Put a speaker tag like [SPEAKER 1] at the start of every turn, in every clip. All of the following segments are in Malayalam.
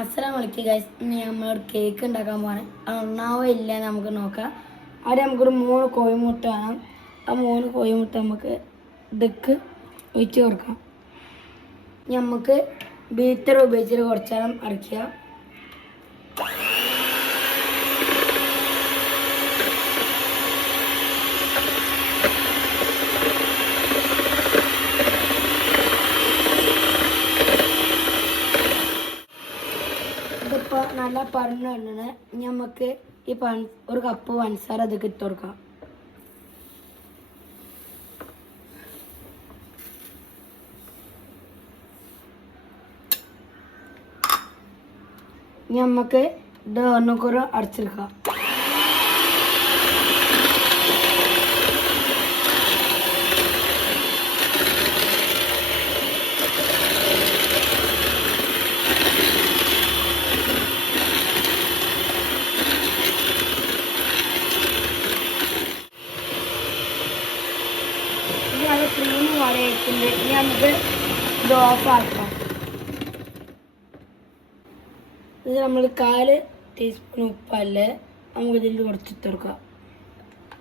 [SPEAKER 1] അസലാം വിളിക്കുക ഗൈസ്. നമ്മളൊരു കേക്ക് ഉണ്ടാക്കാൻ പോകണം അത് ഒന്നാവോ ഇല്ല നമുക്ക് നോക്കാം. അവിടെ നമുക്കൊരു മൂന്ന് കോഴിമുട്ട വേണം. ആ മൂന്ന് കോഴിമുട്ട നമുക്ക് ഇതൊക്കെ ഒഴിച്ച് കൊടുക്കാം. നമുക്ക് ബീറ്റർ ഉപയോഗിച്ചിട്ട് കുറച്ചേരം അടയ്ക്കുക ഇതിപ്പോൾ പറഞ്ഞു ഇനി നമുക്ക് ഈ പൺ ഒരു കപ്പ് പഞ്ചസാര അത് ഇട്ട് കൊടുക്കാം. നമുക്ക് ഇത് ഒന്നുകൂടെ അടച്ചെടുക്കാം ഇനി അത് ക്രീം വരയിട്ടുണ്ട് ഇനി നമുക്ക് ഇത് ഓഫാക്കാം ഇത് നമ്മൾ കാൽ ടീസ്പൂൺ ഉപ്പല്ലേ? നമുക്ക് ഇതിൽ കുറച്ചിട്ട് കൊടുക്കാം.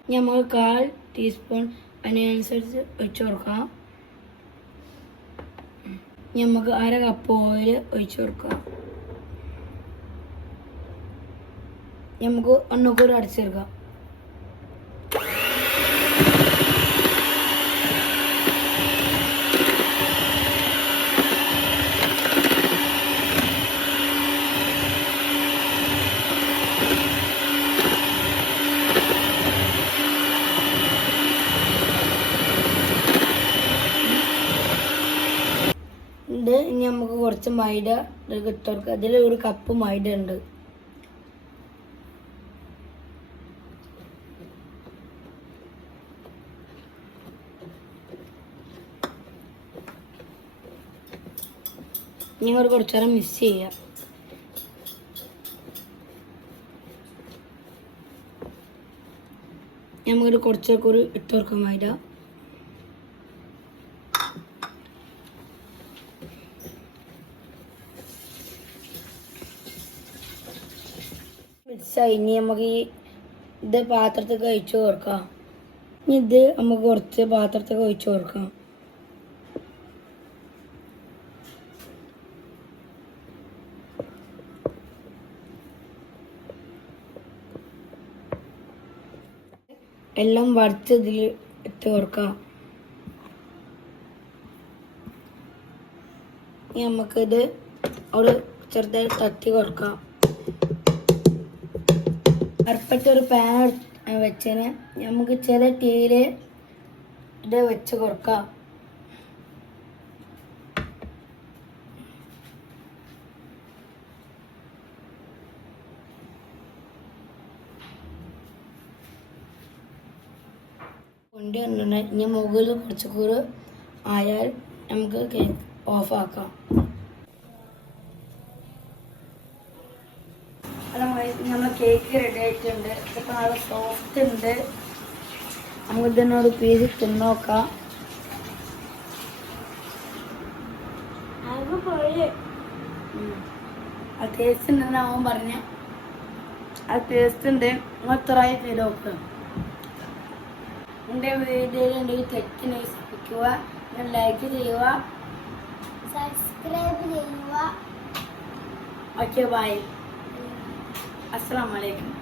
[SPEAKER 1] ഇനി നമുക്ക് കാൽ ടീസ്പൂൺ അതിനനുസരിച്ച് ഒഴിച്ചു കൊടുക്കാം. ഇനി നമുക്ക് അര കപ്പ് ഓയിൽ ഒഴിച്ചു കൊടുക്കാം. നമുക്ക് ഒന്നുകൂടി അടച്ചെടുക്കാം ഉണ്ട് ഇനി നമുക്ക് കുറച്ച് മൈദ കൊടുക്കാം അതിൽ ഒരു കപ്പ് മൈദ ഉണ്ട്. ഒരു കുറച്ച് നേരം മിക്സ് ചെയ്യാം. നമുക്കൊരു കുറച്ചൊക്കെ ഒരു ഇട്ട് മൈദ. ഇനി നമുക്ക് ഈ ഇത് പാത്രത്തിൽ ഒഴിച്ചു കൊടുക്കാം. ഇനി ഇത് നമുക്ക് കുറച്ച് പാത്രത്തിൽ ഒഴിച്ചു കൊടുക്കാം. എല്ലാം വറുത്ത് ഇതിൽ ഇട്ട് കൊടുക്കാം. ഇനി നമുക്കിത് അവിടെ ചെറുതായി തട്ടി കൊടുക്കാം. അർപ്പറ്റ ഒരു പാൻ വെച്ചതിന് നമുക്ക് ചെറിയ തീയിൽ ഇത് വെച്ച് കൊടുക്കാം. കൊണ്ട് വന്നിട്ടുണ്ട് ഇനി മുകളിൽ കുറച്ച് കൂറ് ആയാൽ നമുക്ക് കേക്ക് ഓഫാക്കാം നമ്മൾ കേക്ക് റെഡി ആയിട്ടുണ്ട്. ഇതൊക്കെ നല്ല സോഫ്റ്റ് ഉണ്ട്. നമുക്ക് ഇതിനോട് പീസ് തിന്നോക്കാം ആ ടേസ്റ്റ് ഉണ്ടെന്ന് അവൻ പറഞ്ഞ. ആ ടേസ്റ്റ് ഉണ്ട്. നിങ്ങൾ ട്രൈ ചെയ്ത് നോക്കുക എന്റെ വീഡിയോയിൽ ഉണ്ടെങ്കിൽ തെറ്റ് ശ്രമിക്കുക ലൈക്ക് ചെയ്യുക.
[SPEAKER 2] സബ്സ്ക്രൈബ് ചെയ്യുക.
[SPEAKER 1] ഓക്കെ ബൈ அஸ்லாம் வலைக்கம்